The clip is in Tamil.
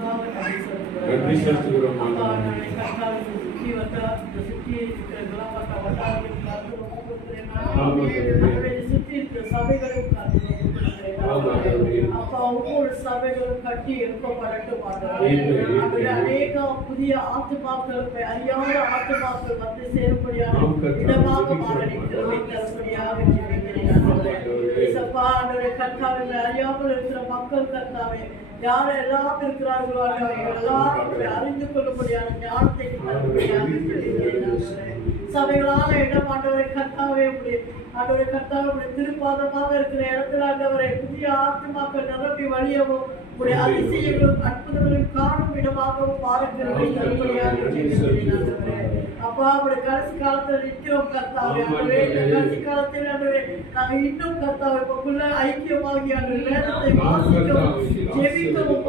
நன்றி செலுத்துகிறோம் ஆண்டவரே. அப்பா ஒவ்வொரு சபைகளும் கட்டி எழுப்பப்படட்டும் அநேக புதிய ஆத்துமாக்கள் அறியாத ஆத்துமாக்கள் வந்து சேரும்படியாக இடமாக மாறடிக்கிறபடியாக கர்த்தாவே அறியாமல் இருக்கிற மக்கள் கர்த்தாவே யார் எல்லாம் இருக்கிறார்களோ அவர்கள் எல்லாரும் அறிந்து கொள்ளும்படியான ஞானத்தை சபைகளான இடம் ஆண்டவரை கர்த்தாவே ஆண்டவரை கர்த்தாவே திருப்பாதமாக இருக்கிற இடத்துல ஆண்டவரை புதிய ஆத்மாக்கள் நிரப்பி வழியவும் உடைய அதிசயங்களும் அற்புதங்களும் காணும் இடமாகவும் மாறுகிறது அப்பா அவருடைய கடைசி காலத்துல நிற்கிறோம் கர்த்தாவே ஆண்டவரே கடைசி காலத்தில் ஆண்டவரே நாங்கள் இன்னும் கர்த்தாவே உங்களுக்குள்ள ஐக்கியமாகி அந்த வேதத்தை வாசிக்கவும் ஜெபிக்கவும்